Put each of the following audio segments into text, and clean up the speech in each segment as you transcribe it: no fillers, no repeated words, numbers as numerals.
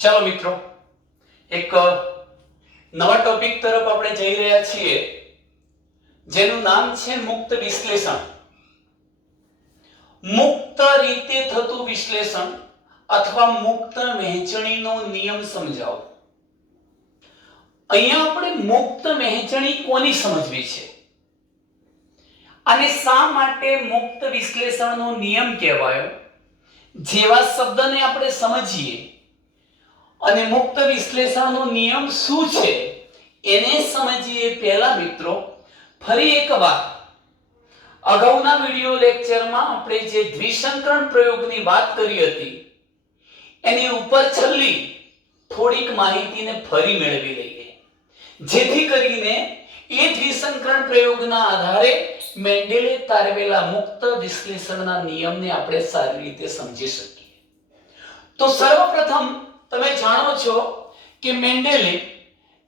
ચાલો મિત્રો, એક નવા ટોપિક તરફ આપણે જઈ રહ્યા છીએ જેનું નામ છે મુક્ત વિશ્લેષણ. મુક્ત રીતે થતું વિશ્લેષણ અથવા મુક્ત વહેંચણીનો નિયમ સમજાવો. અહીંયા આપણે મુક્ત વહેંચણી કોની સમજવી છે અને શા માટે મુક્ત વિશ્લેષણનો નિયમ કહેવાયો, જેવા શબ્દને આપણે સમજીએ અને મુક્ત વિશ્લેષણનો નિયમ શું છે એને સમજીએ પહેલા મિત્રો ફરી એકવાર અગાઉના વિડિયો લેક્ચરમાં આપણે જે દ્વિસંકરણ પ્રયોગની વાત કરી હતી એની ઉપર છેલ્લી થોડીક માહિતીને ફરી મેળવી લઈએ, જેથી કરીને એ દ્વિસંકરણ પ્રયોગના આધારે મેન્ડેલે તારવેલા મુક્ત વિશ્લેષણના નિયમને આપણે સારી રીતે સમજી શકીએ. તો સર્વપ્રથમ તમે જાણો છો કે મેન્ડેલે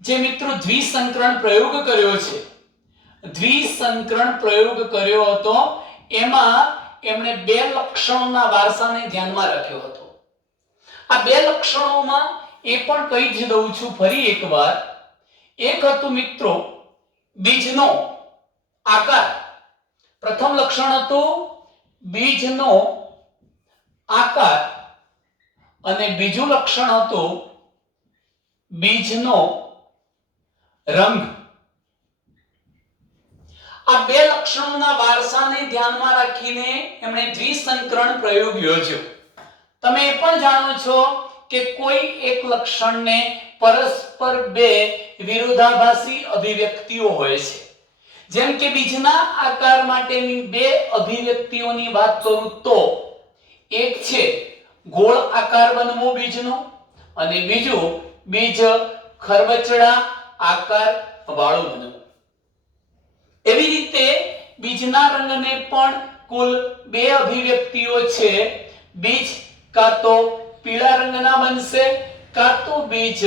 જે મિત્રો દ્વિસંકરણ પ્રયોગ કર્યો છે, દ્વિસંકરણ પ્રયોગ કર્યો હતો એમાં એમણે બે લક્ષણોના વારસાને ધ્યાનમાં રાખ્યો હતો. આ બે લક્ષણોમાં એ પણ કહી જ દઉં છું ફરી એકવાર. એક હતું મિત્રો બીજનો આકાર. પ્રથમ લક્ષણ હતું બીજનો આકાર અને બીજું લક્ષણ હતું બીજનો રંગ. આ બે લક્ષણોના વારસાને ધ્યાનમાં રાખીને એમણે દ્વિસંકરણ પ્રયોગ યોજ્યો. તમે એ પણ જાણો છો કે કોઈ એક લક્ષણને પરસ્પર બે વિરોધાભાસી અભિવ્યક્તિઓ હોય છે. જેમ કે બીજના આકાર માટેની બે અભિવ્યક્તિઓની વાત કરું તો એક છે ગોળ આકાર બનવો બીજનો અને બીજું બીજ ખરબચડા આકાર વાળું બનવું. એવી રીતે બીજના રંગને પણ કુલ બે અભિવ્યક્તિઓ છે. બીજ કાં તો પીળા રંગના બનશે કાં તો બીજ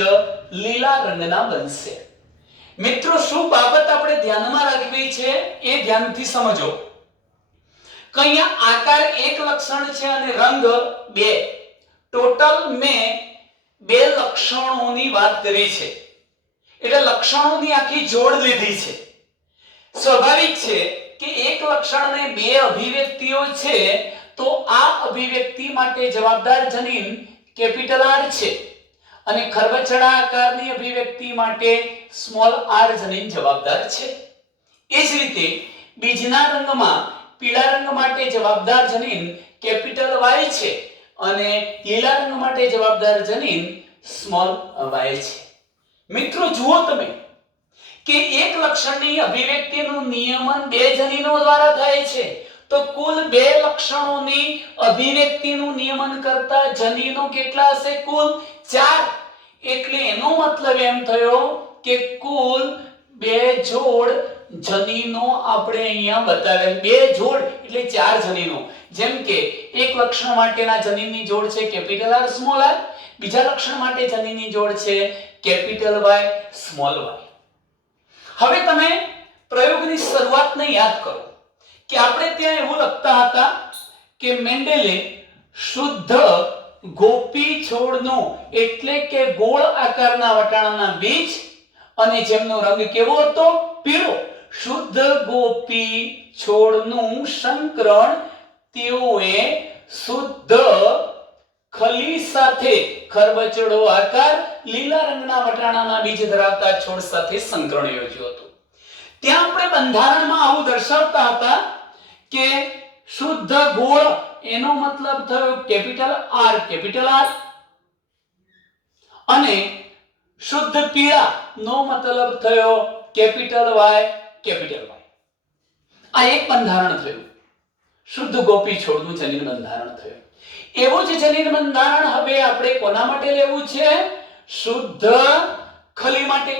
લીલા રંગના બનશે. મિત્રો શું બાબત આપણે ધ્યાનમાં રાખવી છે એ ધ્યાનથી સમજો. કયા આકાર એક લક્ષણ છે અને રંગ બે. ટોટલ મેં બે લક્ષણોની વાત કરી છે, એટલે લક્ષણોની આખી જોડ લીધી છે. સ્વાભાવિક છે કે એક લક્ષણને બે અભિવ્યક્તિઓ છે તો આ અભિવ્યક્તિ માટે જવાબદાર જનીન કેપિટલ R છે અને ખરબચડા આકારની અભિવ્યક્તિ માટે સ્મોલ r જનીન જવાબદાર છે. એ જ રીતે બીજના રંગમાં પીળા રંગ માટે જવાબદાર જનીન કેપિટલ Y છે અને લીલા રંગ માટે જવાબદાર જનીન સ્મોલ y છે. મિત્રો જુઓ તમે કે એક લક્ષણની અભિવ્યક્તિનું નિયમન બે જનીનો દ્વારા થાય છે, તો કુલ બે લક્ષણોની અભિવ્યક્તિનું નિયમન કરતા જનીનો કેટલા હશે? કુલ 4. એટલે એનો મતલબ એમ થયો કે કુલ બે જોડ જનીનો આપણે અહીંયા બતાવેલ. બે જોડ એટલે 4 જનીનો. જેમ કે એક લક્ષણ માટેના જનીનની જોડ છે કેપિટલ R સ્મોલ r, બીજા લક્ષણ માટે જનીનની જોડ છે કેપિટલ Y સ્મોલ y. હવે તમે પ્રયોગની શરૂઆતને યાદ કરો કે આપણે ત્યાં એવું લખતા હતા કે મેન્ડેલે શુદ્ધ ગોપી છોડનો એટલે કે ગોળ આકારના વટાણાના બીજ અને જેમનો રંગ કેવો હતો? પીળો. શુદ્ધ ગોપી છોડનું સંકરણ તેઓએ શુદ્ધ ખલી સાથે ખરબચડો આકાર લીલા રંગના વટાણાના બીજ ધરાવતા છોડ સાથે સંકરણ યોજ્યું હતું. ત્યાં આપણે બંધારણમાં આવું દર્શાવતા હતા કે શુદ્ધ ગોળ એનો મતલબ થયો કેપિટલ R અને શુદ્ધ પીળા નો મતલબ થયો કેપિટલ Y. આ એક બંધારણ થયું, શુદ્ધ ગોપી છોડનું જનીન બંધારણ થયું. એવું જ જનીન બંધારણ હવે આપણે કોના માટે લેવું છે? શુદ્ધ ખલી માટે.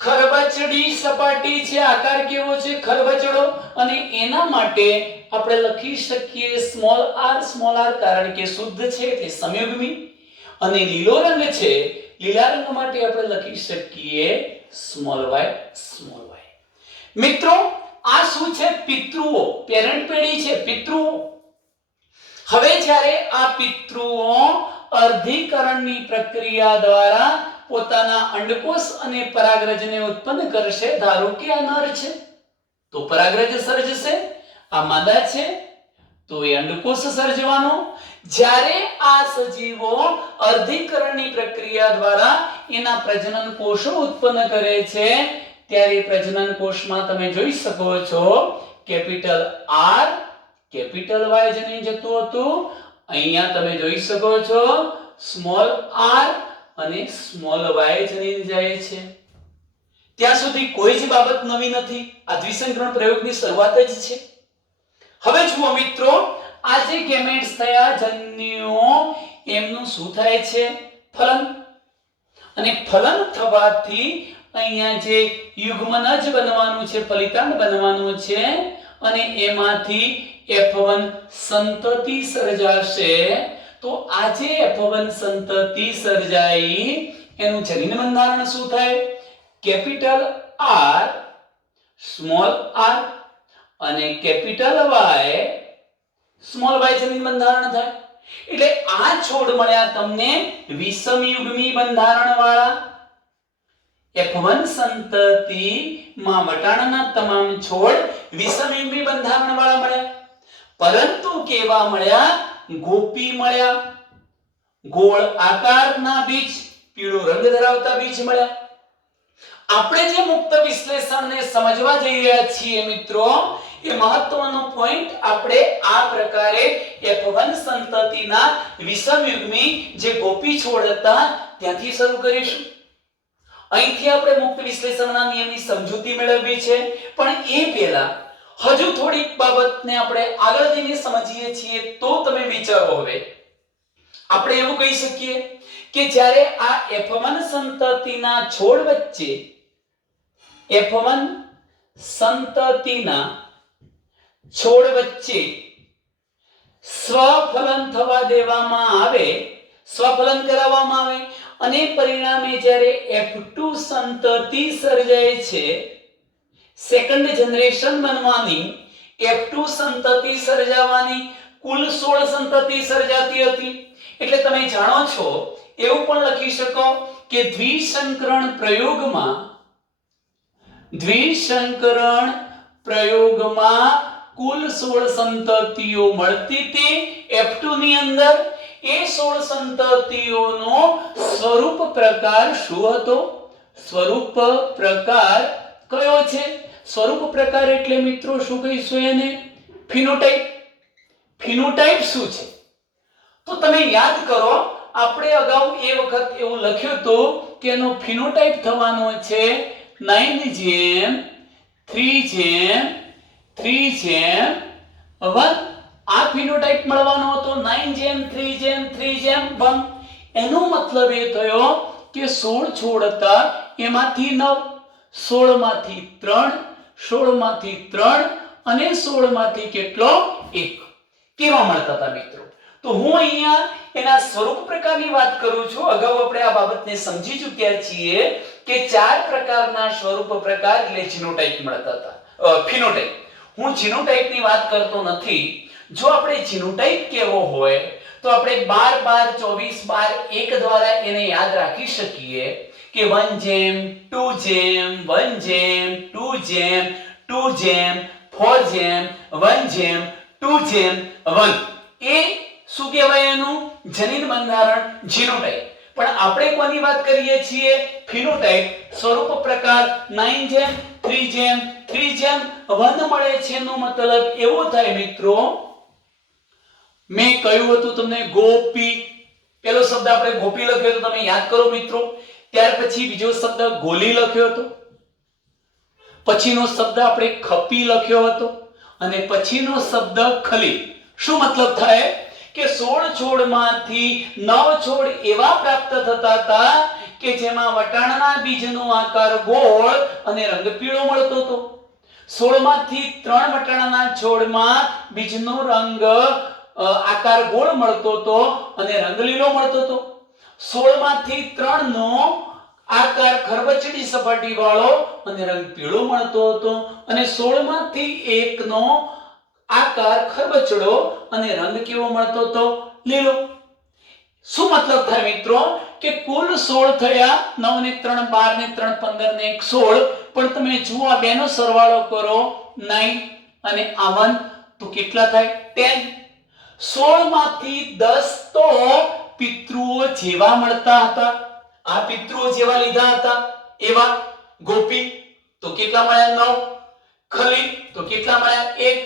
ખરબચડી સપાટી છે, આકાર કેવો છે? ખરબચડો. અને એના માટે આપણે લખી શકીએ સ્મોલ r કારણ કે શુદ્ધ છે એટલે સંયુગ્મી. અને લીલો રંગ છે, લીલા રંગ માટે આપણે લખી શકીએ સ્મોલ y. મિત્રો આ શું છે? પિતૃઓ, પેરેન્ટ પેઢી છે, પિતૃઓ. હવે જ્યારે આ પિતૃઓ અર્ધીકરણની પ્રક્રિયા દ્વારા પોતાના અંડકોષ અને પરાગરજને ઉત્પન્ન કરશે. ધારો કે આ નર છે તો પરાગરજ સર્જશે, આ માદા છે તો એ અંડકોષ સર્જવાનો. જ્યારે આ સજીવો અર્ધીકરણની પ્રક્રિયા દ્વારા એના પ્રજનન કોષો ઉત્પન્ન કરે છે ત્યારે પ્રજનન કોષમાં તમે જોઈ શકો છો કેપિટલ આર કેપિટલ વાય જનીન જતું હતું. અહીંયા તમે જોઈ શકો છો સ્મોલ આર અને સ્મોલ વાય જનીન જાય છે. ત્યાં સુધી કોઈ જ બાબત નવી નથી. આ દ્વિસંકરણ પ્રયોગની શરૂઆત જ છે. હવે જુઓ મિત્રો, આ જે ગેમેટ્સ થયા જન્યુઓ, એમનું શું થાય છે? ફલન. અને ફલન થવાથી અહીંયા જે યુગ્મનજ બનવાનું છે, ફલિતાંડ બનવાનું છે અને એમાંથી F1 સંતતિ સર્જાશે. તો આ જે F1 સંતતિ સર્જાઈ એનું જનીન બંધારણ શું થાય? કેપિટલ R સ્મોલ r અને કેપિટલ Y સ્મોલ y જનીન બંધારણ થાય. એટલે આ છોડ મળ્યા તમને વિષમયુગ્મી બંધારણ વાળા. F1 સંતતિ માં વટાણાના તમામ છોડ વિષમયુગ્મી બંધારણ વાળા મળ્યા. પરંતુ કેવા મળ્યા? ગોપી મળ્યા. ગોળ આકારના બીજ, પીળો રંગ ધરાવતા બીજ મળ્યા. આપણે જે મુક્ત વિશ્લેષણને સમજવા જઈ રહ્યા છીએ મિત્રો, એ મહત્વનો પોઈન્ટ આપણે આ પ્રકારે F1 સંતતિના વિષમયુગ્મી જે ગોપી છોડ હતા ત્યાંથી શરૂ કરીશું. અહીંથી આપણે મુક્ત વિશ્લેષણના નિયમની સમજૂતી મેળવવી છે. પણ એ પહેલા હજુ થોડીક બાબતને આપણે આગળ જઈને સમજીએ છીએ તો તમે વિચારો. હવે આપણે એવું કહી શકીએ કે જ્યારે આ F1 સંતતિના છોડ વચ્ચે F1 સંતતિના છોડ વચ્ચે સ્વફલન થવા દેવામાં આવે, સ્વફલન કરાવવામાં આવે અને પરિણામે જ્યારે F2 સંતતિ સર્જાય છે, સેકન્ડ જનરેશન બનવાની, F2 સંતતિ સર્જાવાની, કુલ 16 સંતતિ સર્જાતી હતી. એટલે તમે જાણો છો, એવું પણ લખી શકો કે દ્વિસંકરણ પ્રયોગમાં કુલ 16 સંતતિઓ મળતી હતી F2 ની અંદર. એ 16 સંતતિઓનો સ્વરૂપ પ્રકાર શું હતો? સ્વરૂપ પ્રકાર કયો છે? સ્વરૂપ પ્રકાર એટલે મિત્રો શું કહીશું એને? ફિનોટાઇપ. ફિનોટાઇપ શું છે? તો તમે યાદ કરો, આપણે અગાઉ એ વખત એવું લખ્યું હતું કે એનો ફિનોટાઇપ થવાનો છે 9:3:3:1. આ ફિનોટાઇપ મળવાનો હતો 9:3:3:1. એનો મતલબ એ થયો કે 16 છોડ હતા, એમાંથી 9, 16 માંથી 3, 16 માંથી 3 અને 16 માંથી કેટલો? 1. કેવા મળતા હતા મિત્રો? તો હું અહીંયા એના સ્વરૂપ પ્રકારની વાત કરું છું. અગાઉ આપણે આ બાબતને સમજી ચૂક્યા છીએ કે 4 પ્રકારના સ્વરૂપ પ્રકાર એટલે જીનોટાઇપ મળતા હતા. ફિનોટાઇપ. હું જીનોટાઇપની વાત કરતો નથી. જો આપણે જીનોટાઇપ કેવો હોય તો આપણે 12-12-24-1 દ્વારા એને યાદ રાખી શકીએ કે 1:2:1:2:4:1:1. એ શું કહેવાય? એનું જનીન બંધારણ જીનોટાઇપ. પણ આપણે કોની વાત કરીએ છીએ? ફિનોટાઇપ. સ્વરૂપ પ્રકાર 9:3:3:1 મળે છે. એનો મતલબ એવો થાય મિત્રો, મેં કહ્યું હતું તમને ગોપી. પહેલો શબ્દ આપણે ગોપી લખ્યો તો તમે યાદ કરો મિત્રો. ત્યાર પછી બીજો શબ્દ ગોલી લખ્યો હતો, પછીનો શબ્દ આપણે ખપી લખ્યો હતો અને પછીનો શબ્દ ખલી. શું મતલબ થાય કે 16 છોડમાંથી 9 છોડ એવા પ્રાપ્ત થતા હતા કે જેમાં વટાણાના બીજનો આકાર ગોળ અને રંગ પીળો મળતો હતો. 16 માંથી 3 વટાણાના છોડમાં બીજનો રંગ આકાર ગોળ મળતો હતો અને રંગ લીલો મળતો હતો. 16 માંથી 3 નો આકાર ખરબચડી સપાટી વાળો અને રંગ પીળો મળતો હતો અને 16 માંથી 1 નો આકાર ખરબચડો અને રંગ કેવો મળતો હતો? લીલો. શું મતલબ થાય મિત્રો કે કુલ 16 થયા, 9 ને 3 12 ને 3 15 ને 1 16, પણ તમે જુઓ આ બેનો સરવાળો કરો 9 અને આ 1 તો કેટલા થાય 10. 16 માંથી 10 તો પિતૃઓ જેવા મળતા હતા, આ પિતૃઓ જેવા લીધા હતા એવા. ગોપી તો કેટલા મળ્યા 9, ખલી તો કેટલા મળ્યા 1.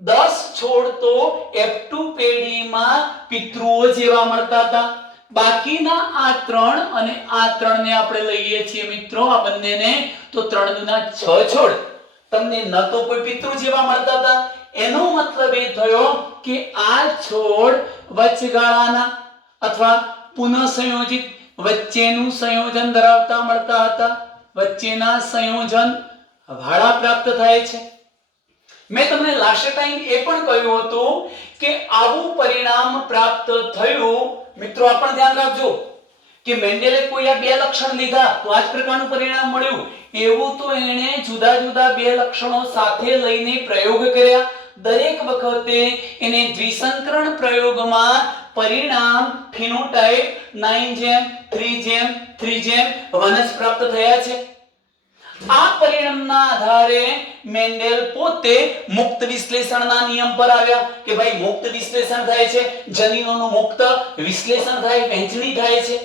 10 છોડ તો F2 પેઢીમાં પિતૃઓ જેવા મળતા હતા. બાકીના આ 3 અને આ 3 ને આપણે લઈએ છીએ મિત્રો આ બંનેને, તો 3 દુના 6 છોડ. તમને ન તો કોઈ પિતૃ જેવા મળતા હતા, એનો મતલબ એ થયો કે આ છોડ વચગાળાના અથવા પુનઃ સંયોજિત વચ્ચેનું સંયોજન ધરાવતા મળતા હતા. વચ્ચેના સંયોજન વાળા પ્રાપ્ત થાય છે. મેં તમને લાસ્ટ ટાઈમ એ પણ કહ્યું હતું કે આવું પરિણામ પ્રાપ્ત થયું. મિત્રો આ પણ ધ્યાન રાખજો કે મેન્ડેલે કોઈ આ બે લક્ષણ લીધા તો આ જ પ્રકારનું પરિણામ મળ્યું. એવું તો એણે જુદા જુદા બે લક્ષણો સાથે લઈને પ્રયોગ કર્યા. દરેક વખતે એને દ્વિસંકરણ પ્રયોગમાં પરિણામ ફિનોટાઇપ 9:3:3:1 જ પ્રાપ્ત થયા છે. આ પરિણામના આધારે મેન્ડેલ પોતે મુક્ત વિશ્લેષણના નિયમ પર આવ્યા કે ભાઈ મુક્ત વિશ્લેષણ થાય છે, જનીનોનું મુક્ત વિશ્લેષણ થાય, વહેંચણી થાય છે.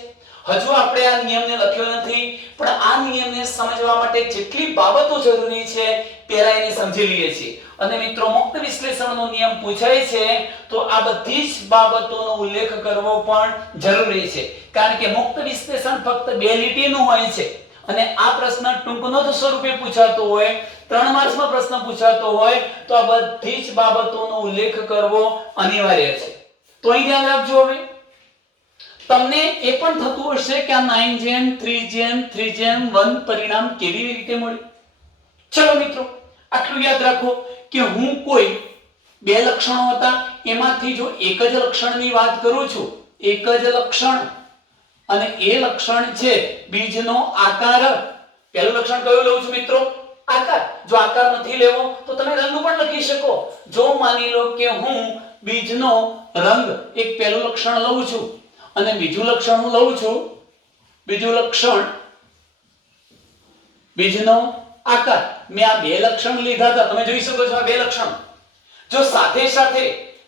હજુ આપણે આ નિયમને લખ્યો નથી, પણ આ નિયમને સમજવા માટે જેટલી બાબતો જરૂરી છે પહેલા એને સમજી લઈએ છીએ. અને મિત્રો મુક્ત વિશ્લેષણનો નિયમ પૂછાય છે તો આ બધી જ બાબતોનો ઉલ્લેખ કરવો પણ જરૂરી છે, કારણ કે મુક્ત વિશ્લેષણ ફક્ત બે લીટીનું હોય છે અને આ પ્રશ્ન ટૂંકનોંધ સ્વરૂપે પૂછાતો હોય, 3 માર્ક્સમાં પ્રશ્ન પૂછાતો હોય તો આ બધી જ બાબતોનો ઉલ્લેખ કરવો અનિવાર્ય છે. તો અહીં ધ્યાન રાખજો. હવે તમને એ પણ થતું હશે કે આ 9:3:3:1 પરિણામ કેવી રીતે મળ્યું. ચલો મિત્રો આટલું યાદ રાખો કે હું કોઈ બે લક્ષણો હતા એમાંથી જો એક જ લક્ષણની વાત કરું છું, એક જ લક્ષણ, અને એ લક્ષણ છે બીજનો આકાર. પહેલું લક્ષણ કયું લઉં છું મિત્રો? આકાર. જો આકાર નથી લેવો તો તમે રંગ પણ લખી શકો. જો માની લો કે હું બીજનો રંગ એક પહેલું લક્ષણ લઉં છું અને બીજું લક્ષણ હું લઉં છું, બીજું લક્ષણ બીજનો આકાર. મેં આ બે લક્ષણ લીધા હતા, તમે જોઈ શકો છો આ બે લક્ષણ. જો સાથે સાથે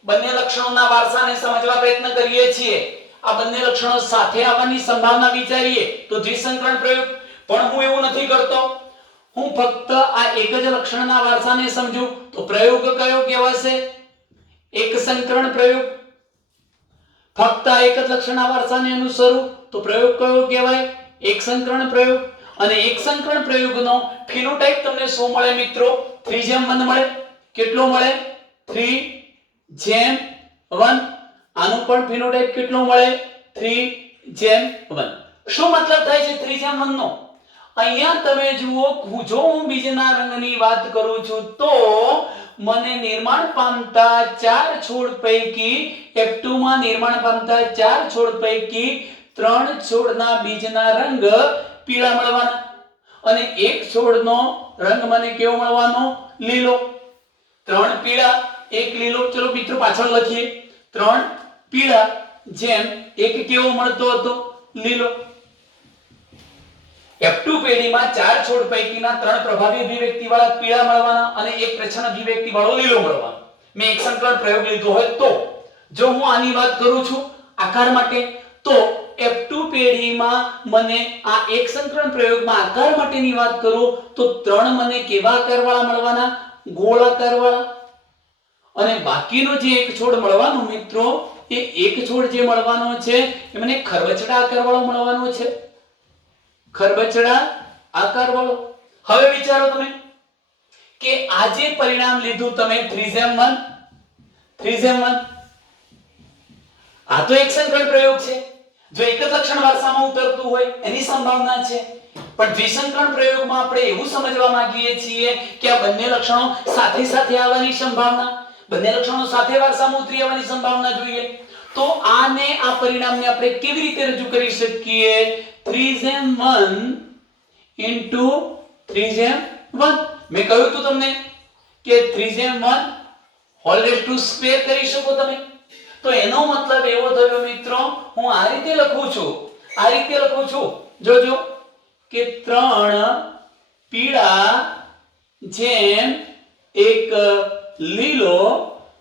બંને લક્ષણોના વારસાને સમજવા પ્રયત્ન કરીએ છીએ, આ બંને લક્ષણો સાથે આવવાની સંભાવના વિચારીએ તો દ્વિસંકરણ પ્રયોગ. પણ હું એવું નથી કરતો, હું ફક્ત આ એક જ લક્ષણના વારસાને સમજુ તો પ્રયોગ કયો કહેવાશે? એક સંકરણ પ્રયોગ. ફક્ત આ એક જ લક્ષણના વારસાને અનુસરું તો પ્રયોગ કયો કહેવાય? એક સંકરણ પ્રયોગ. અને એક સંકરણ પ્રયોગનો ફિનોટાઇપ તમને શું મળે મિત્રો? 3:1 મળે. કેટલો મળે? 3:1. આનો પણ ફિનોટાઇપ કેટલો મળે? 3:1. શું મતલબ થાય છે 3:1 નો? અહીંયા તમે જુઓ, જો હું બીજના રંગની વાત કરું છું તો મને નિર્માણ પામતા 4 છોડ પૈકી F2 માં નિર્માણ પામતા 4 છોડ પૈકી 3 છોડના બીજના રંગ પીળા મળવાના અને એક છોડનો રંગ મને કેવો મળવાનો? લીલો. 3 પીળા 1 લીલો. ચલો મિત્રો પાછળ લખીએ. 3 પીળા જેમ એક કેવો મળતો હતો? લીલો. F2 પેઢીમાં 4 છોડ પૈકીના 3 પ્રભાવી અભિવ્યક્તિ વાળા પીળા મળવાના અને એક પ્રચ્છન્ન અભિવ્યક્તિ વાળો લીલો મળવાનો. મેં એક સંકલન પ્રયોગ લીધો હોય તો જો હું આની વાત કરું છું આકાર માટે, તો F2 પેઢીમાં મને આ એક સંકલન પ્રયોગમાં આકાર માટેની વાત કરું તો 3 મને કેવા આકારવાળા મળવાના? ગોળ આકારવાળા. અને બાકીનો જે એક છોડ મળવાનો મિત્રો, એ એક છોડ જે મળવાનો છે એ મને ખરબચડા આકારવાળો મળવાનો છે. ખરબચડા આકારવાળો. હવે વિચારો તમે કે આ જે પરિણામ લીધું તમે 3:1 આ તો એક સંકલન પ્રયોગ છે. જો એક જ લક્ષણ વારસામાં ઉતરતું હોય એની સંભાવના છે, પણ દ્વિસંકરણ પ્રયોગમાં આપણે એવું સમજવા માંગીએ છીએ કે આ બંને લક્ષણો સાથે સાથે આવવાની સંભાવના, બંને લક્ષણો સાથે વારસામાં ઉતરી આવવાની સંભાવના જોઈએ. તો આને આ પરિણામને આપણે કેવી રીતે રજૂ કરી શકીએ? 3:1 into 3:1. મેં કહ્યું હતું તમને કે 3:1 હોલ રેઝ ટુ સ્ક્વેર કરી શકો તમે. તો એનો મતલબ એવો થયો મિત્રો, હું આ રીતે લખું છું, જોજો કે 3 પીળા જેમ 1 લીલો,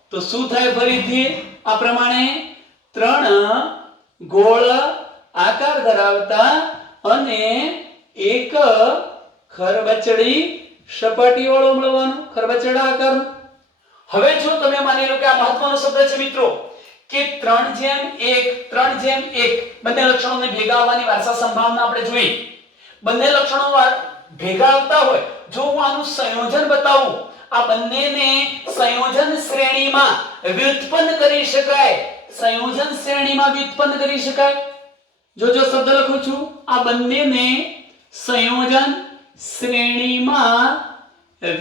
તો શું થાય ફરીથી આ પ્રમાણે 3 ગોળ આકાર ધરાવતા અને 1 ખરબચડી સપાટી વાળો મળવાનો, ખરબચડા આકાર. હવે જો તમે માની લો કે આ મહત્વનો શબ્દ છે મિત્રો કે 3:1 બંને લક્ષણોને ભેગા આવવાની વારસા સંભાવના આપણે જોઈ. બંને લક્ષણો ભેગા આવતા હોય, જો હું આનું સંયોજન બતાવું, આ બંનેને સંયોજન શ્રેણીમાં વ્યુત્પન્ન કરી શકાય, સંયોજન શ્રેણીમાં વ્યુત્પન્ન કરી શકાય. જો શબ્દ લખું છું, આ બંનેને સંયોજન શ્રેણીમાં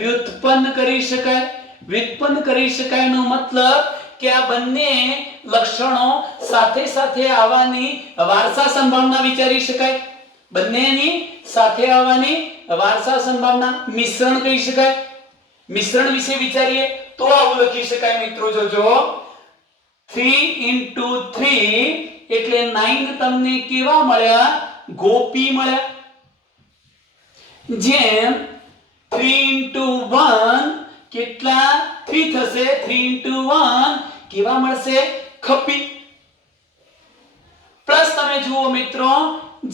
વ્યુત્પન્ન કરી શકાય. વ્યુત્પન્ન કરી શકાય નો મતલબ કે આ બંને લક્ષણો સાથે સાથે આવવાની વારસા સંભાવના વિચારી શકાય. બંનેની સાથે આવવાની વારસા સંભાવના મિશ્રણ કહી શકાય. મિશ્રણ વિશે વિચારીએ તો આવું લખી શકાય મિત્રો. જોજો 3 * 3 એટલે 9 તમને કેવા મળ્યા? ગોપી મળ્યા. જેમ 3 * 1 કેટલા 3 થશે? 3 * 1 કેવા મળશે? ખપી. પ્લસ તમે જુઓ મિત્રો,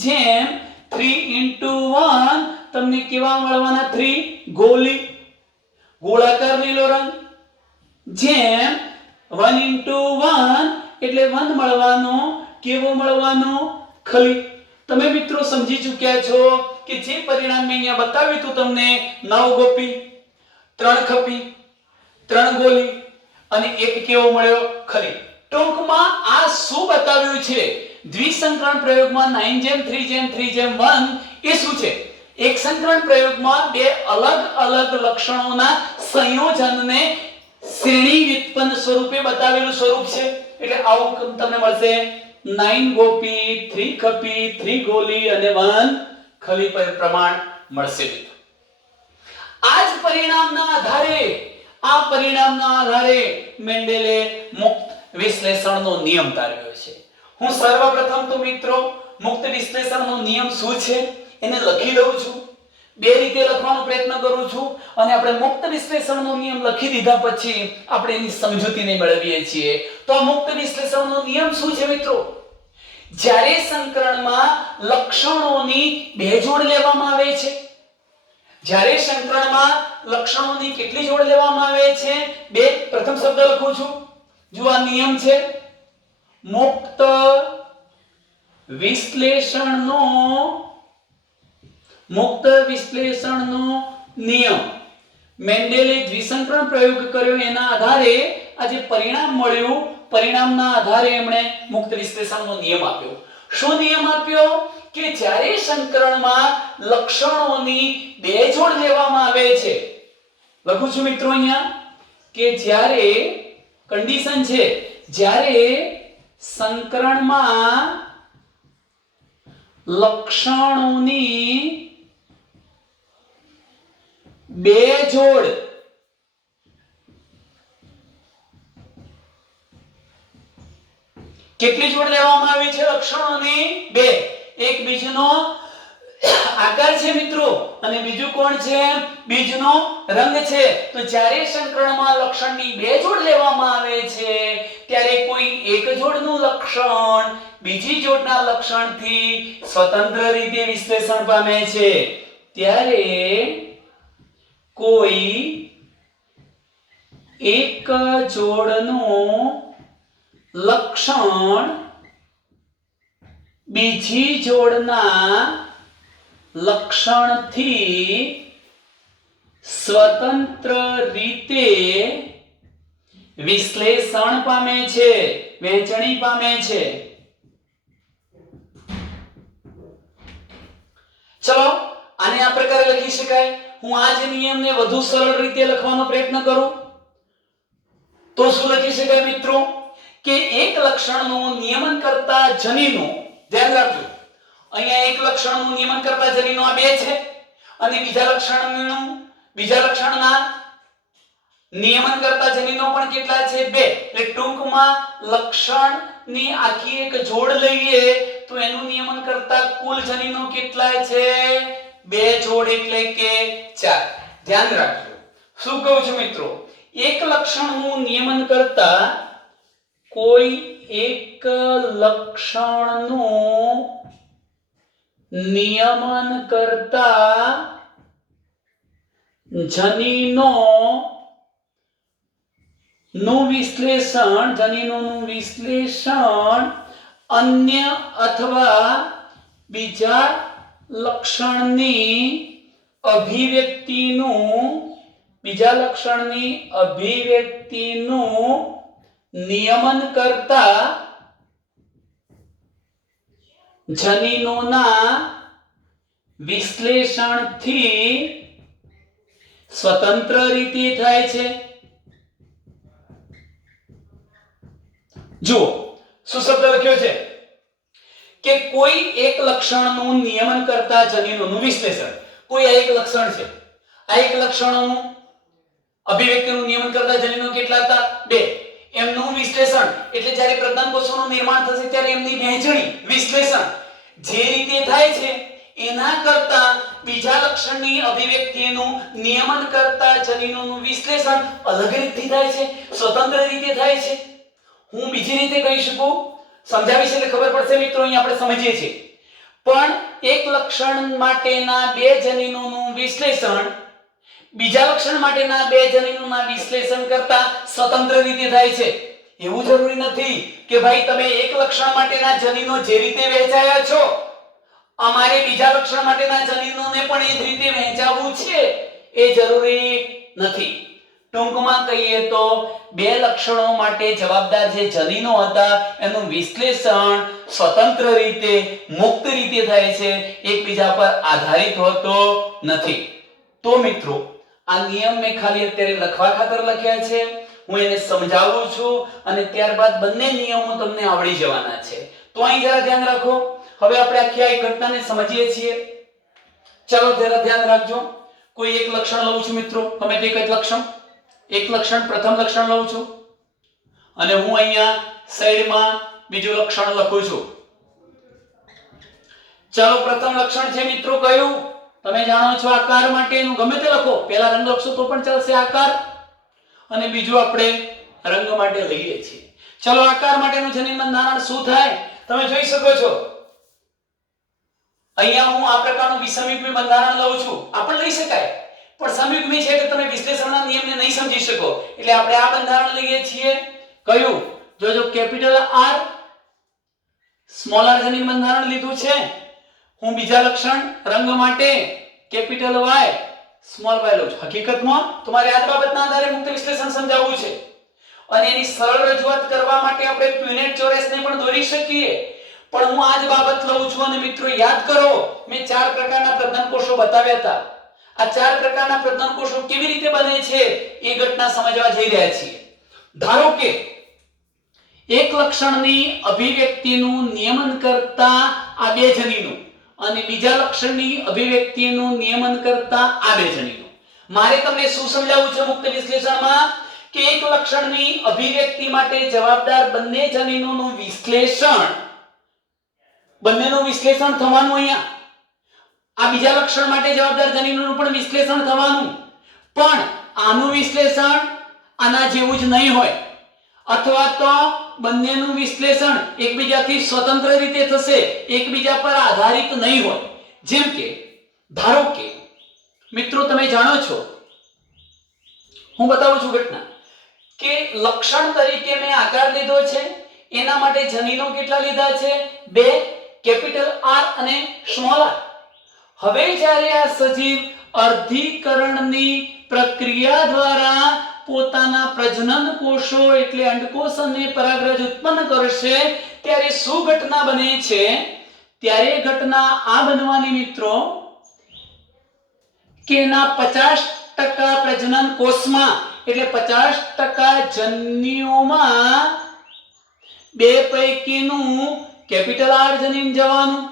જેમ 3 * 1 તમને કેવા મળવાના? 3 ગોલી, ગોળાકાર લીલો રંગ. જેમ 1 * 1 એટલે 1 મળવાનો, કેવો મળવાનો? ખલી. તમે મિત્રો સમજી ચૂક્યા છો કે જે પરિણામ મેં અહીંયા બતાવ્યું હતું તમને, 9 ગોપી, 3 ખપી, 3 ગોલી અને 1 કેવો મળ્યો? ખલી. ટૂંકમાં આ શું બતાવ્યું છે? દ્વિસંકરણ પ્રયોગમાં 9:3:3:1 એ શું છે? એક સંકરણ પ્રયોગમાં બે અલગ અલગ લક્ષણોના સંયોજનને શ્રેણી વ્યુત્પન્ન સ્વરૂપે બતાવેલું સ્વરૂપ છે. એટલે આવું તમને મળશે 9 ગોપી, 3 ખપી, 3 ગોલી અને 1 ખલી પ્રમાણ મળશે. આ જ પરિણામના આધારે મેન્ડેલે મુક્ત વિશ્લેષણનો નિયમ તારવ્યો છે. હું સર્વપ્રથમ તો મિત્રો મુક્ત વિશ્લેષણનો નિયમ શું છે એને લખી દઉં છું. બે રીતે લખવાનો પ્રયત્ન કરું છું અને આપણે મુક્ત વિશ્લેષણનો નિયમ લખી દીધા પછી આપણે એની સમજૂતીને મેળવીએ છીએ. તો આ મુક્ત વિશ્લેષણનો નિયમ શું છે મિત્રો? જ્યારે સંકરણમાં લક્ષણોની બે જોડ લેવામાં આવે છે, જ્યારે સંકરણમાં લક્ષણોની કેટલી જોડ લેવામાં આવે છે? બે. પ્રથમ શબ્દ લખું છું, જો આ નિયમ છે મુક્ત વિશ્લેષણનો નિયમ. મેન્ડેલે દ્વિસંકરણ પ્રયોગ કર્યો, એના આધારે આ જે પરિણામ મળ્યું, પરિણામના આધારે એમણે મુક્ત વિશ્લેષણનો નિયમ આપ્યો. શું નિયમ આપ્યો? કે જ્યારે સંકરણમાં લક્ષણોની બે જોડ લેવામાં આવે છે, લખું છું મિત્રો અહીંયા કે જ્યારે કન્ડિશન છે, જ્યારે સંકરણમાં લક્ષણોની બે જોડ કેટલી જોડ લેવામાં આવી છે? લક્ષણોની બે. એક બીજનો આકાર છે મિત્રો અને બીજું કોણ છે? બીજનો રંગ છે. તો જ્યારે સંકરણમાં લક્ષણની બે જોડ લેવામાં આવે છે ત્યારે કોઈ એક જોડનું લક્ષણ બીજી જોડના લક્ષણથી સ્વતંત્ર રીતે વિશ્લેષણ પામે છે. ત્યારે કોઈ એક જોડનું લક્ષણ બીજી જોડના લક્ષણથી સ્વતંત્ર રીતે વિશ્લેષણ પામે છે, વહેંચણી પામે છે. ચલો આને આ પ્રકારે લખી શકાય. હું આ જ નિયમને વધુ સરળ રીતે લખવાનો પ્રયત્ન કરું તો શું લખી શકાય મિત્રો? કે એક લક્ષણનું નિયમન કરતા જનીનો, ધ્યાન રાખજો અહીંયા એક લક્ષણનું નિયમન કરતા જનીનો આ બે છે અને બીજા લક્ષણના નિયમન કરતા જનીનો પણ કેટલા છે? 2. એટલે ટૂંકમાં લક્ષણની આખી એક જોડ લઈએ તો એનું નિયમન કરતા કુલ જનીનો કેટલા છે? 2 જોડ એટલે કે 4. ધ્યાન રાખજો શું કહું છું મિત્રો, એક લક્ષણનું નિયમન કરતા કોઈ એક લક્ષણનું નિયમન કરતા જનીનો નું વિશ્લેષણ અન્ય અથવા બીજા લક્ષણની અભિવ્યક્તિનું નિયમન કરતા જનીનોના વિશ્લેષણથી સ્વતંત્ર રીતે થાય છે. જુઓ શું શબ્દ લખ્યો છે કે કોઈ એક લક્ષણનું નિયમન કરતા જનીનોનું વિશ્લેષણ. કોઈ એક લક્ષણ છે, આ એક લક્ષણોનું અભિવ્યક્તિનું નિયમન કરતા જનીનો કેટલા હતા? 2. એમનું વિશ્લેષણ એટલે જ્યારે પ્રજનન કોષોનું નિર્માણ થશે ત્યારે એમની વહેંચણી વિશ્લેષણ જે રીતે થાય છે એના કરતા બીજા લક્ષણની અભિવ્યક્તિનું નિયમન કરતા જનીનોનું વિશ્લેષણ અલગ રીતે થાય છે, સ્વતંત્ર રીતે થાય છે. હું બીજી રીતે કહી શકું, સમજાવીશ એટલે ખબર પડશે મિત્રો. અહીં આપણે સમજીએ છીએ પણ એક લક્ષણ માટેના 2 જનીનોનું વિશ્લેષણ બીજા લક્ષણ માટેના 2 જનીનોના વિશ્લેષણ કરતા સ્વતંત્ર રીતે થાય છે. એવું જરૂરી નથી કે ભાઈ તમે એક લક્ષણ માટેના જનીનો જે રીતે વહેંચાયા છો અમારે બીજા લક્ષણ માટેના જનીનોને પણ એ જ રીતે વહેંચાવવું છે, એ જરૂરી નથી. ટૂંકમાં કહીએ તો 2 લક્ષણો માટે જવાબદાર જે જનીનો હતા એનું વિશ્લેષણ સ્વતંત્ર રીતે મુક્ત રીતે થાય છે, એકબીજા પર આધારિત હોતો નથી. તો મિત્રો આ નિયમ મેં ખાલી અત્યારે લખવા ખાતર લખ્યા છે, હું એને સમજાવું છું અને ત્યારબાદ બંને નિયમો તમને આવડી જવાના છે. તો અહીં જરા ધ્યાન રાખો. હવે આપણે આખી આ ઘટનાને સમજીએ છીએ. ચાલો જરા ધ્યાન રાખજો. કોઈ એક લક્ષણ લઉં છું મિત્રો, ગમે તે એક લક્ષણ, પ્રથમ લક્ષણ લઉં છું અને હું અહીંયા સાઈડમાં બીજું લક્ષણ લખું છું. ચાલો પ્રથમ લક્ષણ છે મિત્રો કયું? તમે જાણો છો આકાર માટેનું ગમે તે લખો, પહેલા રંગ લખશો તો પણ ચાલશે આકાર, અને બીજું આપણે રંગ માટે લઈએ છીએ. ચલો આકાર માટેનું જનીન બંધારણ શું થાય તમે જોઈ શકો છો. અહીંયા હું આ પ્રકારનું વિષમયુગ્મી બંધારણ લઉં છું. આ પણ લઈ શકાય પણ સમયુગ્મી છે એટલે તમે વિશ્લેષણના નિયમને નહીં સમજી શકો એટલે આપણે આ બંધારણ લઈએ છીએ. કયું? જોજો કેપિટલ R સ્મોલ r જનીન બંધારણ લીધું છે. હું બીજા લક્ષણ રંગ માટે કેપિટલ Y સ્મોલ y લઉં છું. હકીકતમાં તમારે આ બાબતના આધારે મુક્ત વિશ્લેષણ સમજાવવું છે અને એની સરળ રજૂઆત કરવા માટે આપણે પ્યુનેટ ચોરસને પણ દોરી શકીએ, પણ હું આ જ બાબત લઉં છું. અને મિત્રો યાદ કરો મેં 4 પ્રકારના પ્રજનન કોષો બતાવ્યા હતા. આ 4 પ્રકારના પ્રજનન કોષો કેવી રીતે બને છે એ ઘટના સમજવા જઈ રહ્યા છીએ. ધારો કે એક લક્ષણની અભિવ્યક્તિનું નિયમન કરતા આ 2 જનીનો અને બીજા લક્ષણની અભિવ્યક્તિનું નિયમન કરતા આ 2 જનીનો. મારે તમને શું સમજાવવું છે મુક્ત વિશ્લેષણમાં કે એક લક્ષણની અભિવ્યક્તિ માટે જવાબદાર બંને જનીનોનું વિશ્લેષણ, બંનેનું વિશ્લેષણ થવાનું. અહીંયા આ બીજા લક્ષણ માટે જવાબદાર જનીનોનું પણ વિશ્લેષણ થવાનું, પણ આનું વિશ્લેષણ આના જેવું જ નહીં હોય અથવા તો બંનેનું વિશ્લેષણ એકબીજાથી સ્વતંત્ર રીતે થશે, એકબીજા પર આધારિત નહીં હોય. જેમ કે ધારો કે મિત્રો તમે જાણો છો, હું બતાવું છું ઘટના કે લક્ષણ તરીકે મેં આકાર લીધો છે, એના માટે જનીનો કેટલા લીધા છે? 2, કેપિટલ R અને સ્મોલ r. હવે જ્યારે આ સજીવ અર્ધીકરણની પ્રક્રિયા દ્વારા પોતાના પ્રજનન કોષો એટલે અંડકોષ અને પરાગરજ ઉત્પન્ન કરશે ત્યારે શું ઘટના બને છે? ત્યારે ઘટના આ બનવાની મિત્રો કે એના 50% પ્રજનન કોષમાં એટલે 50% જન્યુઓમાં 2 પૈકીનું કેપિટલ R જનીન જવાનું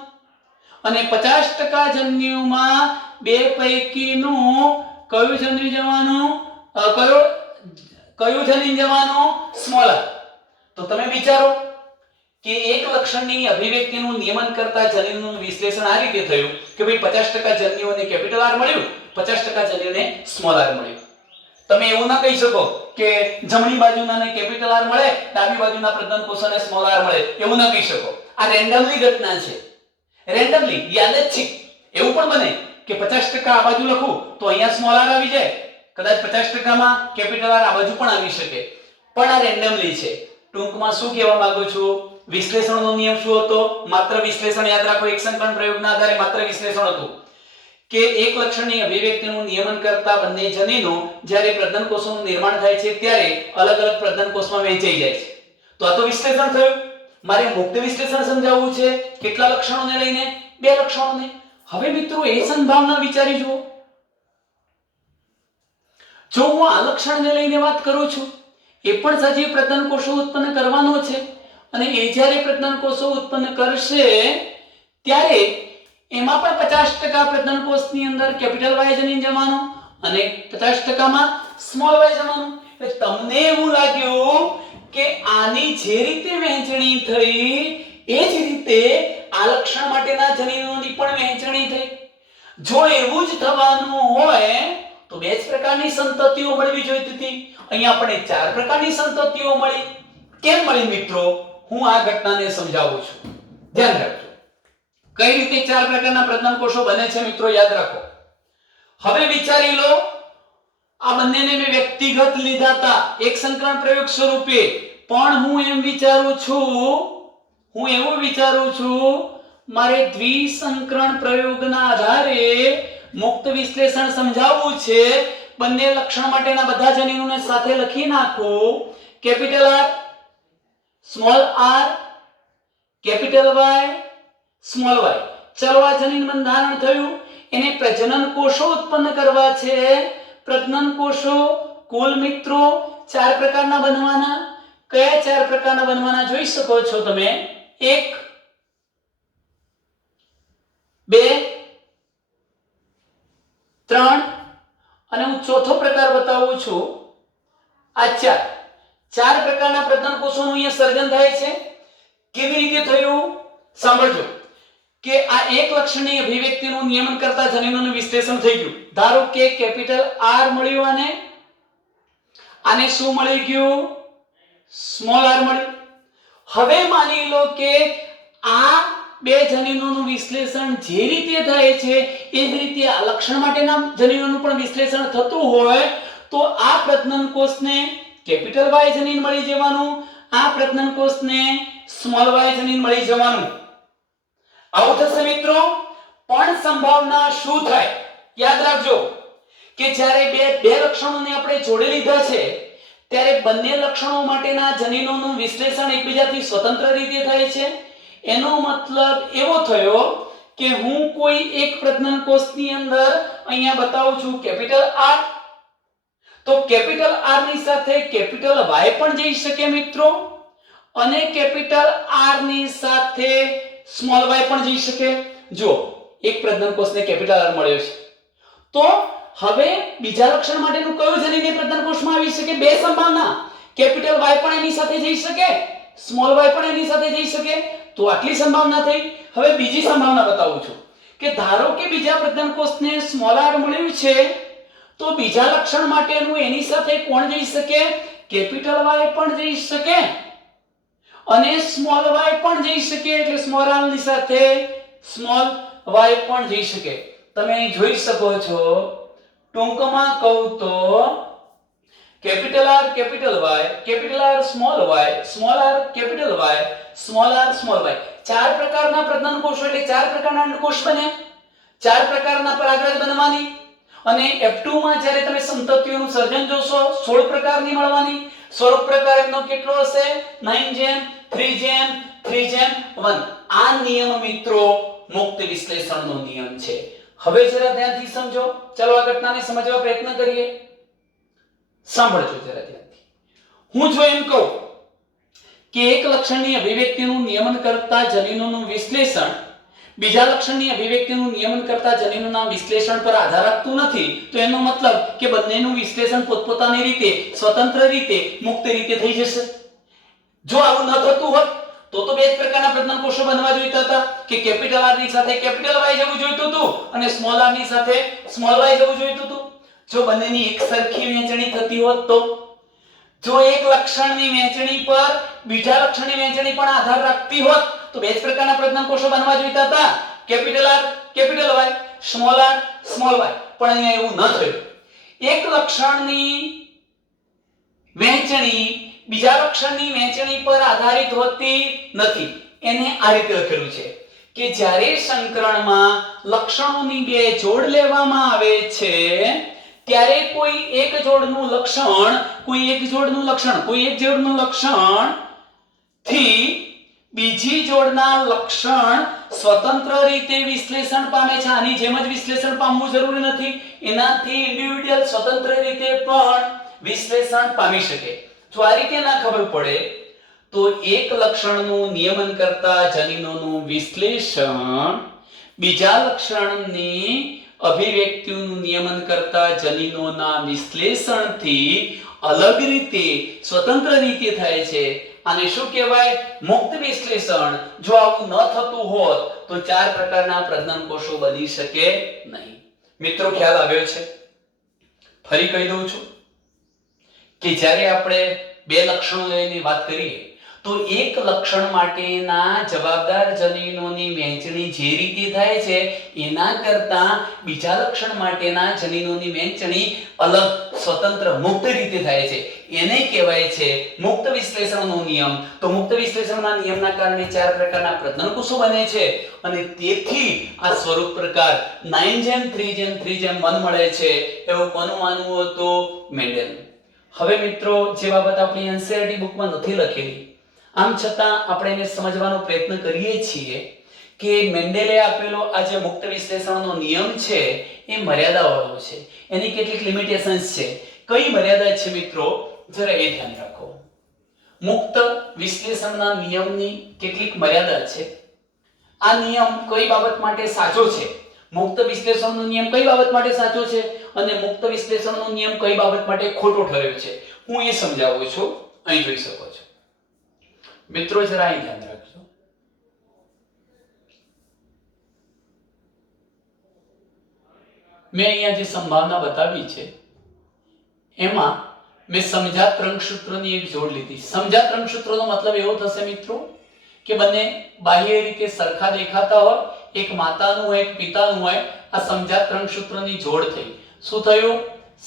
અને 50% જન્યુઓમાં 2 પૈકીનું કયું જન્યુ જવાનું? કયો કયું જનીન જવાનું? Small r. તો તમે વિચારો કે એક લક્ષણની અભિવ્યક્તિનું નિયમન કરતા જનીનનું વિશ્લેષણ આ રીતે થયું કે ભાઈ 50% જન્યુઓને કેપિટલ R મળ્યું, 50% જન્યુને સ્મોલ r મળ્યું. તમે એવું ના કહી શકો કે જમણી બાજુનાને કેપિટલ R મળે, ડાબી બાજુના પ્રજનન કોષોને સ્મોલ r મળે, એવું ના કહી શકો. આ રેન્ડમલી ઘટના છે, રેન્ડમલી યાદચ્છિક. એવું પણ બને કે 50% આ બાજુ લખું તો અહીંયા સ્મોલ r આવી જાય, કદાચ 50% માં કેપિટલ R આ બાજુ પણ આવી શકે, પણ આ રેન્ડમલી છે. ટૂંકમાં શું કહેવા માંગુ છું? વિશ્લેષણનો નિયમ શું હતો? માત્ર વિશ્લેષણ યાદ રાખો. એક સંકલન પ્રયોગના આધારે માત્ર વિશ્લેષણ હતું કે એક લક્ષણની અભિવ્યક્તિનું નિયમન કરતા બંને જનીનો જ્યારે પ્રજનન કોષોનું નિર્માણ થાય છે ત્યારે અલગ અલગ પ્રજનન કોષમાં વહેંચાઈ જાય છે. તો આ તો વિશ્લેષણ થયું. મારે મુક્ત વિશ્લેષણ સમજાવવું છે. કેટલા લક્ષણોને લઈને? 2 લક્ષણોને. હવે મિત્રો એ સંભાવના વિચારી જુઓ. જો હું આ લક્ષણને લઈને વાત કરું છું, એ પણ સજીવ પ્રજનન કોષો ઉત્પન્ન કરવાનો છે અને એ જ્યારે પ્રજનન કોષો ઉત્પન્ન કરશે ત્યારે એમાં પણ 50% પ્રજનન કોષની અંદર કેપિટલ Y જનીન જવાનું અને 50% માં સ્મોલ y જવાનું. એટલે તમને એવું લાગ્યું કે આની જે રીતે વહેંચણી થઈ એ જ રીતે આ લક્ષણ માટેના જનીનોની પણ વહેંચણી થઈ. જો એવું જ થવાનું હોય તો 2 જ પ્રકારની સંતતિઓ મળવી જોઈતી હતી. અહીંયા આપણે 4 પ્રકારની સંતતિઓ મળી. કેમ મળી મિત્રો? હું આ ઘટનાને સમજાવું છું, ધ્યાન રાખજો. કઈ રીતે 4 પ્રકારના પ્રજનન કોષો બને છે મિત્રો? યાદ રાખો. હવે વિચારી લો, આ બંનેને મેં વ્યક્તિગત લીધા હતા એક સંકલન પ્રયોગ સ્વરૂપે, પણ હું એવું વિચારું છું મારે દ્વિસંકરણ પ્રયોગના આધારે મુક્ત વિશ્લેષણ સમજાવવું છે. બંને લક્ષણ માટેના બધા જનીનોને સાથે લખી નાખો. Capital R, small r, capital Y, small y. ચલો આ જનીન બંધારણ થયું. એને પ્રજનન કોષો ઉત્પન્ન કરવા છે. પ્રજનન કોષો કુલ મિત્રો 4 પ્રકારના બનવાના. કયા 4 પ્રકારના બનવાના જોઈ શકો છો તમે? 1, 2, 3 અને હું ચોથો પ્રકાર બતાવું છું. આ 4 પ્રકારના પ્રજનન કોષોનું અહીંયા સર્જન થાય છે. કેવી રીતે થયું? સાંભળજો કે આ એક લક્ષણની અભિવ્યક્તિનું નિયમન કરતા જનીનોનું વિશ્લેષણ થઈ ગયું. ધારો કે કેપિટલ R મળ્યું, આને શું મળી ગયું? સ્મોલ r મળ્યું. હવે માની લો કે આ 2 જનીનોનું વિશ્લેષણ જે રીતે થાય છે એ જ રીતે આ લક્ષણ માટેના જનીનોનું પણ વિશ્લેષણ થતું હોય તો આ પ્રજનન કોષને કેપિટલ Y જનીન મળી જવાનું, આ પ્રજનન કોષને સ્મોલ y જનીન મળી જવાનું. આવું થશે મિત્રો. પણ સંભાવના શું થાય? યાદ રાખજો કે જ્યારે બે લક્ષણોને આપણે જોડી લીધા છે ત્યારે બંને લક્ષણો માટેના જનીનોનું વિશ્લેષણ એકબીજાથી સ્વતંત્ર રીતે થાય છે. એનો મતલબ એવો થયો કે હું કોઈ એક પ્રજનન કોષની અંદર અહીંયા બતાવું છું કેપિટલ R, તો કેપિટલ R ની સાથે કેપિટલ Y પણ જઈ શકે મિત્રો, અને કેપિટલ R ની સાથે સ્મોલ y પણ જઈ શકે. જો એક પ્રજનન કોષને કેપિટલ R મળ્યો છે તો હવે બીજા લક્ષણ માટેનું કયું જનીન એ પ્રજનન કોષમાં આવી શકે? 2 સંભાવના. કેપિટલ Y પણ એની સાથે જઈ શકે, સ્મોલ y પણ એની સાથે જઈ શકે. તો આટલી સંભાવના થઈ. હવે બીજી સંભાવના બતાવું છું કે ધારો કે બીજા પ્રજનન કોષને સ્મોલ r મળ્યું છે તો બીજા લક્ષણ માટેનું એની સાથે કોણ જઈ શકે? કેપિટલ Y પણ જઈ શકે અને સ્મોલ y પણ જઈ શકે. એટલે સ્મોલ r ની સાથે સ્મોલ y પણ જઈ શકે. તમે અહીં જોઈ શકો છો. ટૂંકમાં કહું તો capital R capital Y, capital R small y, small r capital Y, small r small y. 4 પ્રકારના પ્રજનન કોષો એટલે 4 પ્રકારના અંડકોષ બને. 4 પ્રકારના પરાગરજ બનવાની અને F2 માં જ્યારે તમે સંતતિઓનું સર્જન જોશો 16 પ્રકારની મળવાની. સ્વરૂપ પ્રકાર એમનો કેટલો હશે? 9:3:3:1. આ નિયમ મિત્રો મુક્ત વિશ્લેષણનો નિયમ છે. હવે જરા ધ્યાનથી સમજો. ચલો આ ઘટનાને સમજવા પ્રયત્ન કરીએ. સાંભળજો જરા ધ્યાનથી. હું જો એમ કહું કે એક લક્ષણની અભિવ્યક્તિનું નિયમન કરતા જનીનોનું વિશ્લેષણ બીજા લક્ષણની અભિવ્યક્તિનું નિયમન કરતા જનીનોના વિશ્લેષણ પર આધાર રાખતું નથી, તો એનો મતલબ કે બંનેનું વિશ્લેષણ પોતપોતાની રીતે સ્વતંત્ર રીતે મુક્ત રીતે થઈ જશે. જો આવું ન થતું હોત તો બે જ પ્રકારના પ્રજનન કોષો બનવા જોઈતા હતા કે કેપિટલ R ની સાથે કેપિટલ Y જવું જોઈતું હતું અને સ્મોલ r ની સાથે સ્મોલ y જવું જોઈતું હતું. જો બંનેની એક સરખી વહેંચણી થતી હોત તો, જો એક લક્ષણની વહેંચણી પર બીજા લક્ષણની વહેંચણી પણ આધાર રાખતી હોત તો બે જ પ્રકારના પ્રજનન કોષો બનવા જોઈતા હતા, capital R capital Y, small r small y. પણ અહીંયા એવું ન થયું. એક લક્ષણની વહેંચણી બીજા લક્ષણની વહેંચણી પર આધારિત હોતી નથી. એને આ રીતે લખેલું છે કે જ્યારે સંકરણમાં લક્ષણોની બે જોડ લેવામાં આવે છે ત્યારે કોઈ એક જોડનું લક્ષણ થી બીજી જોડના લક્ષણ સ્વતંત્ર રીતે વિશ્લેષણ પામે છે. આની જેમ જ વિશ્લેષણ પામવું જરૂરી નથી, એનાથી ઇન્ડિવિડ્યુઅલ સ્વતંત્ર રીતે પણ વિશ્લેષણ પામી શકે. જો આ રીતે ના ખબર પડે તો એક લક્ષણનું નિયમન કરતા જનીનોનું વિશ્લેષણ બીજા લક્ષણની અભિવ્યક્તિનું નિયમન કરતા જનીનોના વિશ્લેષણથી અલગ રીતે સ્વતંત્ર રીતે થાય છે. આને શું કહેવાય? મુક્ત વિશ્લેષણ. જો આવું ન થતું હોત તો ચાર પ્રકારના પ્રજનન કોષો બની શકે નહીં. મિત્રો ખ્યાલ આવ્યો છે? ફરી કહી દઉં છું કે જ્યારે આપણે બે લક્ષણો લઈને વાત કરીએ તો એક લક્ષણ માટેના જવાબદાર જનીનોની વહેંચણી જે રીતે થાય છે એના કરતા બીજા લક્ષણ માટેના જનીનોની વહેંચણી અલગ સ્વતંત્ર મુક્ત રીતે થાય છે. એને કહેવાય છે મુક્ત વિશ્લેષણનો નિયમ. તો મુક્ત વિશ્લેષણના નિયમના કારણે ચાર પ્રકારના પ્રજનન કોષો બને છે અને તેથી આ સ્વરૂપ પ્રકાર 9:3:3:1 મળે છે એવું કોનું માનવું હતું? મેન્ડેલનું. હવે મિત્રો જે બાબત આપણી એનસીઈઆરટી બુકમાં નથી લખેલી, આમ છતાં આપણે એને સમજવાનો પ્રયત્ન કરીએ છીએ કે મેન્ડેલે આપેલો આ જે મુક્ત વિશ્લેષણનો નિયમ છે એ મર્યાદાવાળો છે. એની કેટલીક લિમિટેશન્સ છે. કઈ મર્યાદા છે મિત્રો? જરા એ ધ્યાન રાખો. મુક્ત વિશ્લેષણના નિયમની કેટલીક મર્યાદા છે. આ નિયમ કઈ બાબત માટે સાચો છે? મુક્ત વિશ્લેષણનો નિયમ કઈ બાબત માટે સાચો છે અને મુક્ત વિશ્લેષણનો નિયમ કઈ બાબત માટે ખોટો ઠર્યો છે, હું એ સમજાવું છું. અહીં જોઈ શકો છો મિત્રો, જરા અહીં ધ્યાન રાખજો. મેં અહીંયા જે સંભાવના બતાવી છે એમાં મેં સમજાત રંગસૂત્રોની એક જોડ લીધી. સમજાત રંગસૂત્રોનો મતલબ એવો થશે મિત્રો કે બંને બાહ્ય રીતે સરખા દેખાતા હોય, એક માતાનું હોય એક પિતાનું હોય. આ સમજાત રંગસૂત્રની જોડ થઈ. શું થયું?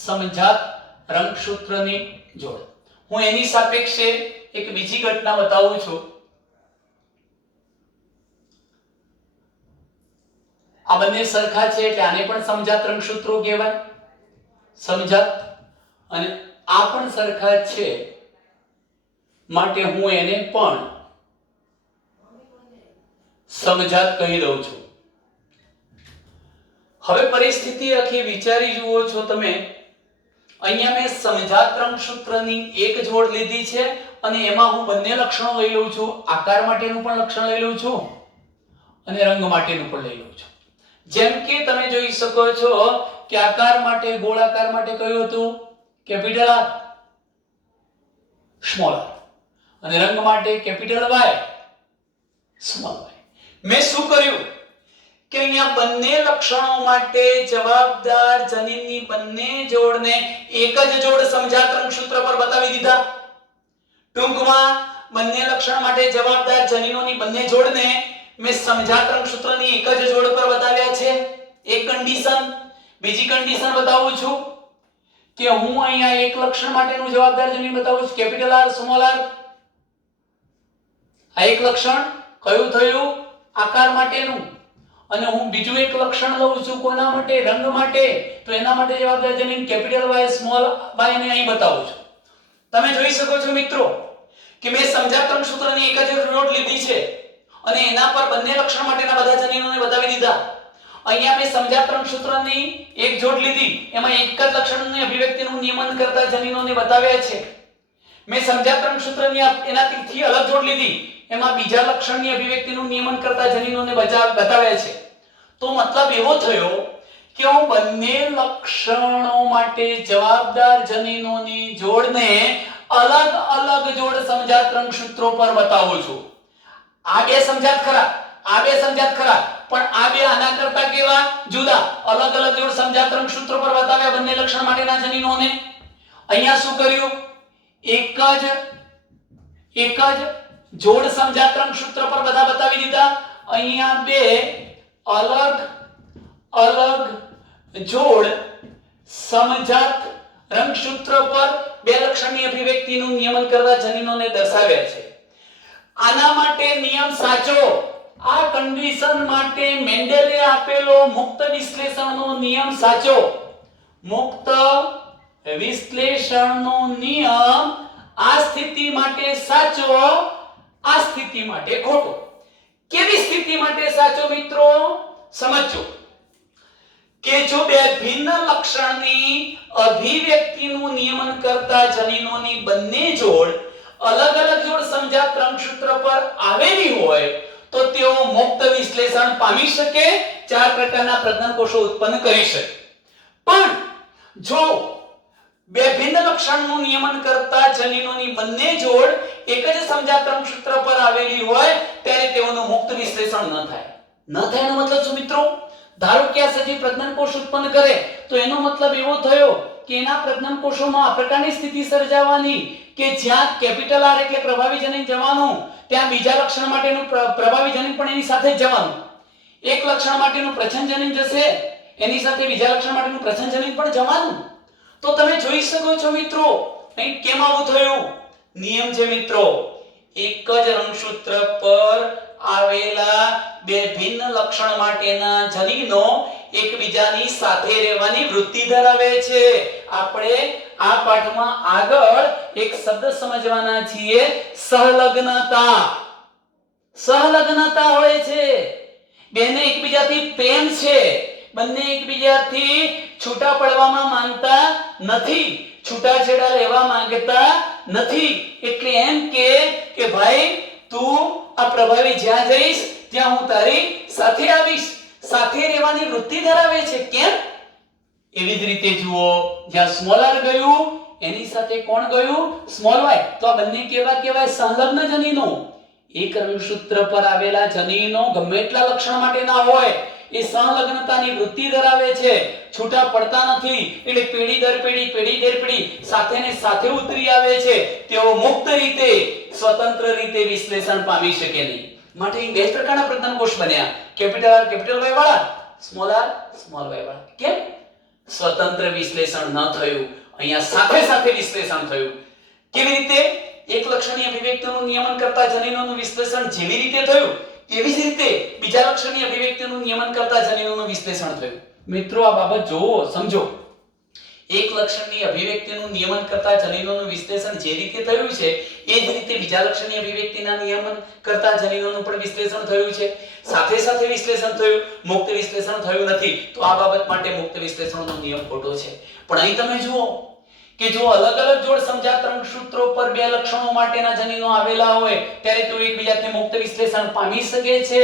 સમજાત રંગસૂત્રની જોડ. હું એની સાપેક્ષે એક બીજી ઘટના બતાવું છું. આ બંને સરખા છે એટલે આને પણ સમજાત રંગસૂત્રો કહેવાય. સમજાત. અને આ પણ સરખા છે માટે હું એને પણ સમજાત કહી દઉં છું. હવે પરિસ્થિતિ આખી વિચારી જુઓ છો તમે. અહીંયા મેં સમજાત રંગસૂત્રની એક જોડ લીધી છે અને એમાં હું બંને લક્ષણો લઈ લઉં છું. આકાર માટેનું પણ લક્ષણ લઈ લઉં છું અને રંગ માટેનું પણ લઈ લઉં છું. જેમ કે તમે જોઈ શકો છો કે આકાર માટે, ગોળાકાર માટે કયું હતું? Capital R small r. અને રંગ માટે કેપિટલ Y સ્મોલ y. મેં શું કર્યું કે અહીંયા બંને લક્ષણો માટે જવાબદાર જનીનની બંને જોડને એક જ જોડ સમજાત રંગસૂત્ર પર બતાવી દીધા. ટૂંકમાં બંને લક્ષણ માટે જવાબદાર જનીનોની બંને જોડને મેં સમજાત રંગસૂત્રની એક જ જોડ પર બતાવ્યા છે. એક કન્ડિશન. બીજી કન્ડિશન બતાવું છું કે હું અહીંયા એક લક્ષણ માટેનું જવાબદાર જનીન બતાવું છું, કેપિટલ R સ્મોલ r. આ એક લક્ષણ કયું થયું? આકાર માટેનું. અને હું બીજું એક લક્ષણ લઉં છું કોના માટે? રંગ માટે. તો એના માટે જવાબદાર જનીન કેપિટલ Y સ્મોલ y ને અહીં બતાવું છું. તમે જોઈ શકો છો મિત્રો કે મેં સમજાત રંગસૂત્રની એક જ જોડ લીધી છે અને એના પર બંને લક્ષણ માટેના બધા જનીનોને બતાવી દીધા. અહીંયા મેં સમજાત રંગસૂત્રની એક જોડ લીધી, એમાં એક જ લક્ષણની અભિવ્યક્તિનું નિયમન કરતા જનીનોને બતાવ્યા છે. મેં સમજાત રંગસૂત્રની એનાથી અલગ જોડ લીધી, એમાં બીજા લક્ષણની અભિવ્યક્તિનું નિયમન કરતા જનીનોને બતાવ્યા છે. તો મતલબ એવો થયો કે હું બંને લક્ષણો માટે જવાબદાર જનીનોની જોડને અલગ અલગ જોડ સમજાત રંગસૂત્રો પર બતાવું છું. આ બે સમજાત ખરા, આ બે સમજાત ખરા, પણ આ બે આના કરતા કેવા જુદા. અલગ અલગ જોડ સમજાત રંગસૂત્રો પર બતાવ્યા બંને લક્ષણ માટેના જનીનોને. અહીંયા શું કર્યું? એક જ જોડ સમજાત રંગસૂત્ર પર બધા બતાવી દીધા. અહીંયા બે અલગ અલગ જોડ સમજાત રંગસૂત્ર પર બે લક્ષણની અભિવ્યક્તિનું નિયમન કરતા જનીનોને દર્શાવ્યા છે. આના માટે નિયમ સાચો. આ કન્ડિશન માટે મેન્ડેલે આપેલો મુક્ત વિશ્લેષણનો નિયમ સાચો. મુક્ત વિશ્લેષણનો નિયમ આ સ્થિતિ માટે સાચો, આ સ્થિતિ માટે ખોટો. કેવી સ્થિતિ માટે સાચો મિત્રો? સમજો કે જો બે ભિન્ન લક્ષણની અભિવ્યક્તિનું નિયમન કરતા જનીનોની બંને જોડ અલગ અલગ જોડ સમજાત રંગસૂત્ર પર આવેલી હોય તો તેઓ મુક્ત વિશ્લેષણ પામી શકે, ચાર પ્રકારના પ્રજનન કોષો ઉત્પન્ન કરી શકે. પણ જો બે ભિન્ન લક્ષણનું નિયમન કરતા જનીનોની બંને જોડ એક જ સમજાત રંગસૂત્ર પર આવેલી હોય ત્યારે તેઓનું મુક્ત વિશ્લેષણ ન થાય. ન થાય એનો મતલબ શું મિત્રો? ધારો કે આ સજીવ પ્રજનન કોષ ઉત્પન્ન કરે તો એનો મતલબ એવો થયો કે એના પ્રજનન કોષોમાં આ પ્રકારની સ્થિતિ સર્જાવાની કે જ્યાં કેપિટલ આર એટલે પ્રભાવી જનીન જવાનું, ત્યાં બીજા લક્ષણ માટેનું પ્રભાવી જનીન પણ એની સાથે જ જવાનું. એક લક્ષણ માટેનું પ્રછન જનીન જશે, એની સાથે બીજા લક્ષણ માટેનું પ્રછન જનીન પણ જવાનું. તો તમે જોઈ શકો છો મિત્રો અહીં કેમ આવું થયું? નિયમ છે મિત્રો, એક જ રંગસૂત્ર પર આવેલા બે ભિન્ન લક્ષણ માટેના જનીનો એકબીજાની સાથે રહેવાની વૃત્તિ ધરાવે છે. આપણે આ પાઠમાં આગળ એક શબ્દ સમજવાના છીએ, સહલગ્નતા. સહલગ્નતા હોય છે, બેને એકબીજાથી પ્રેમ છે, બંને એકબીજાથી છૂટા પડવામાં માંગતા નથી, છૂટાછેડા લેવા માંગતા નથી. એટલે એમ કે ભાઈ તું આ પ્રભાવી જ્યાં જઈશ ત્યાં હું તારી સાથે આવીશ, સાથે રહેવાની વૃત્તિ ધરાવે છે. કેમ? એવી જ રીતે જુઓ, જ્યાં સ્મોલ આર ગયું એની સાથે કોણ ગયું? Small Y. તો આ બંને કેવા કહેવાય? સંલગ્ન જનીનો. એક રંગસૂત્ર પર આવેલા જનીનો ગમે એટલા લક્ષણ માટેના હોય એ સંલગ્નતાની વૃત્તિ ધરાવે છે, છૂટા પડતા નથી. એટલે પેઢી દર પેઢી સાથે ને સાથે ઉતરી આવે છે. તેઓ મુક્ત રીતે, સ્વતંત્ર રીતે વિશ્લેષણ પામી શકે નહીં. માટે બે પ્રકારના પ્રજનન કોષ બન્યા, કેપિટલ આર કેપિટલ વાય વાળા, સ્મોલ આર સ્મોલ વાય વાળા. કેમ? સ્વતંત્ર વિશ્લેષણ ન થયું, અહીંયા સાથે સાથે વિશ્લેષણ થયું. કેવી રીતે? એક લક્ષણની અભિવ્યક્તિનું નિયમન કરતા જનીનોનું વિશ્લેષણ જેવી રીતે થયું એવી જ રીતે બીજા લક્ષણની અભિવ્યક્તિનું નિયમન કરતા જનીનોનું વિશ્લેષણ થયું. મિત્રો આ બાબત જોવો, સમજો. એક લક્ષણની અભિવ્યક્તિનું નિયમન કરતા જનીનોનું વિશ્લેષણ જે રીતે થયું છે એ જ રીતે બીજા લક્ષણની અભિવ્યક્તિના નિયમન કરતા જનીનોનું પણ વિશ્લેષણ થયું છે. સાથે સાથે વિશ્લેષણ થયું, મુક્ત વિશ્લેષણ થયું નથી. તો આ બાબત માટે મુક્ત વિશ્લેષણનો નિયમ ખોટો છે. પણ અહીં તમે જુઓ કે જો અલગ અલગ જોડ સમજાત રંગસૂત્રો પર બે લક્ષણો માટેના જનીનો આવેલા હોય ત્યારે તેઓ એકબીજાથી મુક્ત વિશ્લેષણ પામી શકે છે.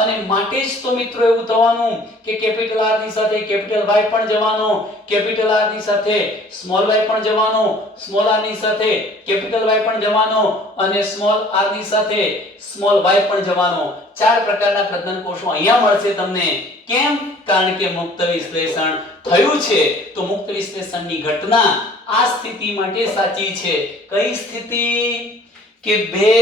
અને માટે જ તો મિત્રો એવું થવાનું કે કેપિટલ આર ની સાથે કેપિટલ વાય પણ જવાનો, કેપિટલ આર ની સાથે સ્મોલ વાય પણ જવાનો, સ્મોલ આર ની સાથે કેપિટલ વાય પણ જવાનો અને સ્મોલ આર ની સાથે સ્મોલ વાય પણ જવાનો. ચાર પ્રકારના પ્રજનન કોષો અહીંયા મળશે તમને. કેમ? કારણ કે મુક્ત વિશ્લેષણ થયું છે. તો મુક્ત વિશ્લેષણની ઘટના આ સ્થિતિ માટે સાચી છે. કઈ સ્થિતિ? કે બે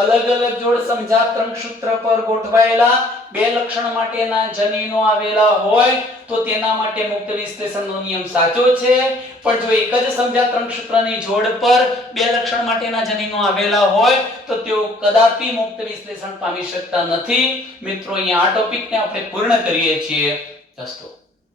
અલગ અલગ જોડ સમજાત રંગસૂત્ર પર ગોઠવાયેલા બે લક્ષણ માટેના જનીનો આવેલા હોય તો તેના માટે મુક્ત વિશ્લેષણનો નિયમ સાચો છે. પણ જો એક જ સમજાત રંગસૂત્રની જોડ પર બે લક્ષણ માટેના જનીનો આવેલા હોય તો તેઓ કદાપી મુક્ત વિશ્લેષણ પામી શકતા નથી. મિત્રો અહીંયા આ ટોપિકને આપણે પૂર્ણ કરીએ છીએ. દોસ્તો